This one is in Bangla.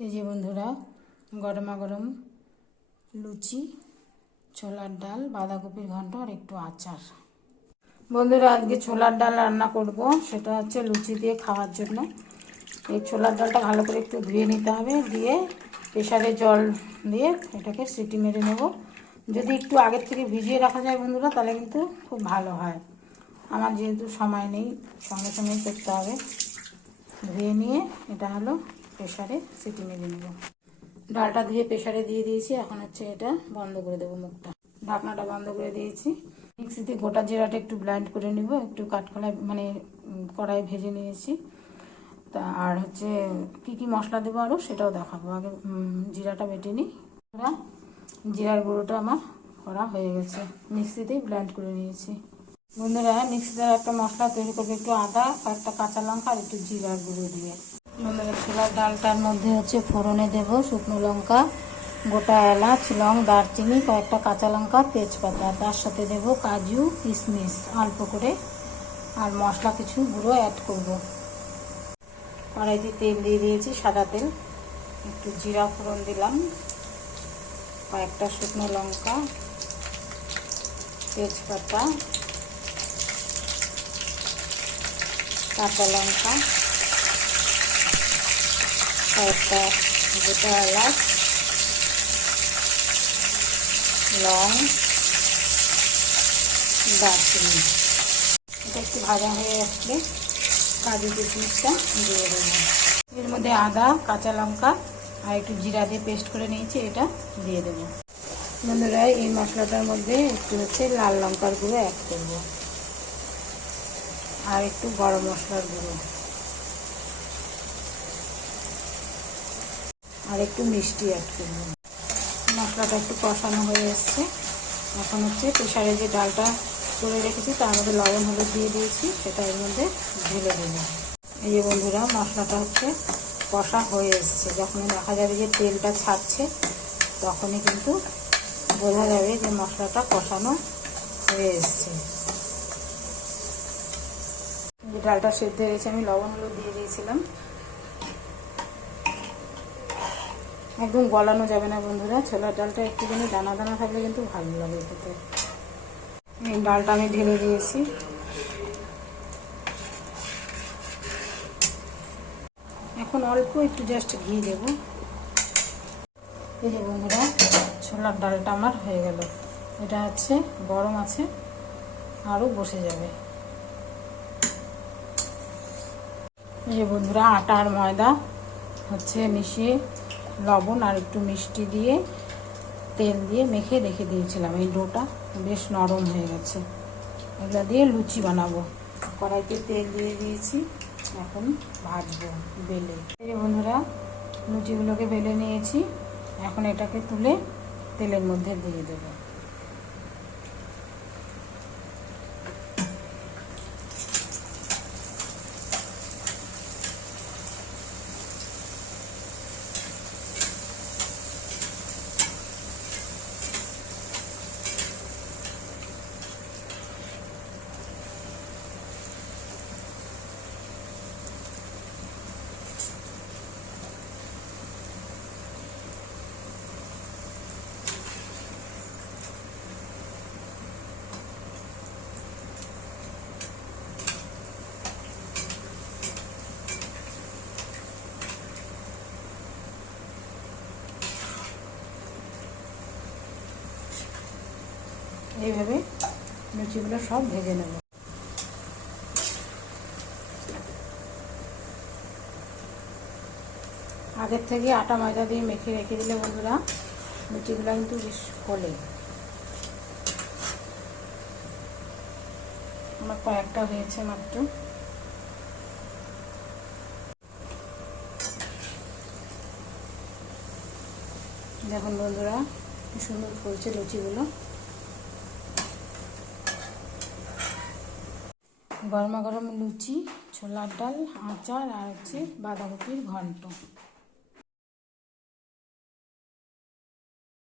এই যে বন্ধুরা, গরমা গরম লুচি, ছোলার ডাল, বাঁধাকপির ঘন্ট আর একটু আচার। বন্ধুরা, আজকে ছোলার ডাল রান্না করব, সেটা হচ্ছে লুচি দিয়ে খাওয়ার জন্য। এই ছোলার ডালটা ভালো করে একটু ধুয়ে নিতে হবে, দিয়ে প্রেসারে জল দিয়ে এটাকে সিটি মেরে নেব। যদি একটু আগের থেকে ভিজিয়ে রাখা যায় বন্ধুরা, তাহলে কিন্তু খুব ভালো হয়। আমার যেহেতু সময় নেই, সঙ্গে সঙ্গেই করতে হবে। ধুয়ে নিয়ে এটা হলো প্রেসারে সিটি মেরে নেব। ডালটা ধুয়ে প্রেসারে দিয়ে দিয়েছি, এখন হচ্ছে এটা বন্ধ করে দেবো, মুখটা ঢাকনাটা বন্ধ করে দিয়েছি। মিক্সিতে গোটা জিরাটা একটু ব্লেন্ড করে নিব, একটু কাঠকলায় মানে কড়াই ভেজে নিয়েছি। তা আর হচ্ছে কি কি মশলা দেবো আরও সেটাও দেখাবো। আগে জিরাটা বেটে নিই। জিরার গুঁড়োটা আমার করা হয়ে গেছে, মিক্সিতেই ব্লেন্ড করে নিয়েছি। বন্ধুরা, মিক্সিতে একটা মশলা তৈরি করবে, একটু আদা, কয়েকটা কাঁচা লঙ্কা আর একটু জিরার গুঁড়ো দিয়ে। বন্ধুরা, ছোলার ডালটার মধ্যে হচ্ছে ফোড়নে দেব শুকনো লঙ্কা, গোটা এলাচ, লং, দারচিনি, কয়েকটা কাঁচা লঙ্কা, তেজপাতা। তার সাথে দেব কাজু, কিশমিশ অল্প করে, আর মশলা কিছু গুঁড়ো অ্যাড করব। কড়াইতে তেল দিয়ে দিয়েছি, সাদা তেল। একটু জিরা ফোড়ন দিলাম, কয়েকটা শুকনো লঙ্কা, তেজপাতা, কাঁচা লঙ্কা, কয়েকটা গোটা এলাচ, লং, দারচিনি। এটা একটু ভাজা হয়ে আসলে কাজু কিশমিশটা দিয়ে দেবো। এর মধ্যে আদা, কাঁচা লঙ্কা আর একটু জিরা দিয়ে পেস্ট করে নিয়েছি, এটা দিয়ে দেবো। বন্ধুরা, এই মশলাটার মধ্যে একটু হচ্ছে লাল লঙ্কার গুঁড়ো অ্যাড করব, আর একটু গরম মশলার গুঁড়ো, আর একটু মিষ্টি অ্যাড করব। মশলাটা একটু কষানো হয়ে এসছে। এখন হচ্ছে প্রেসারে যে ডালটা করে রেখেছি তার মধ্যে লবণ হলুদ দিয়ে দিয়েছি, সেটা এর মধ্যে ঢেলে দেবো। এই যে বন্ধুরা, মশলাটা হচ্ছে কষা হয়ে এসছে। যখনই দেখা যাবে যে তেলটা ছাড়ছে, তখনই কিন্তু বোঝা যাবে যে মশলাটা কষানো হয়ে এসছে। যে ডালটা সেদ্ধ হয়েছে, আমি লবণ হলুদ দিয়ে দিয়েছিলাম। একদম গলানো যাবে না বন্ধুরা, ছোলার ডালটা একটুখানি দানা দানা থাকলে কিন্তু ভালো লাগে খেতে। এই ডালটা আমি ঢেলে দিয়েছি। এখন অল্প একটু জাস্ট ঘি দেব। এই যে বন্ধুরা, ছোলার ডালটা আমার হয়ে গেল। এটা হচ্ছে গরম আছে, আরও বসে যাবে। এই যে বন্ধুরা, আটা আর ময়দা হচ্ছে মিশিয়ে লবণ আর একটু মিষ্টি দিয়ে তেল দিয়ে মেখে রেখে দিয়েছিলাম। এই ডোটা বেশ নরম হয়ে গেছে। এগুলো দিয়ে লুচি বানাবো। কড়াইতে তেল দিয়ে দিয়েছি, এখন ভাজবো বেলে। এই যে বন্ধুরা, লুচিগুলোকে বেলে নিয়েছি, এখন এটাকে তুলে তেলের মধ্যে দিয়ে দেবো। এইভাবে লুচিগুলো সব ভেজে নেব। আগের থেকে আটা ময়দা দিয়ে মেখে রেখে দিলে বন্ধুরা, লুচিগুলো কিন্তু বেশ ফোলে। আমার কয়েকটা হয়েছে মাত্র। দেখুন বন্ধুরা, কি সুন্দর ফুলছে লুচিগুলো। গরমা গরম লুচি, ছোলার ডাল, আচার আর হচ্ছে বাঁধাকপির ঘন্ট।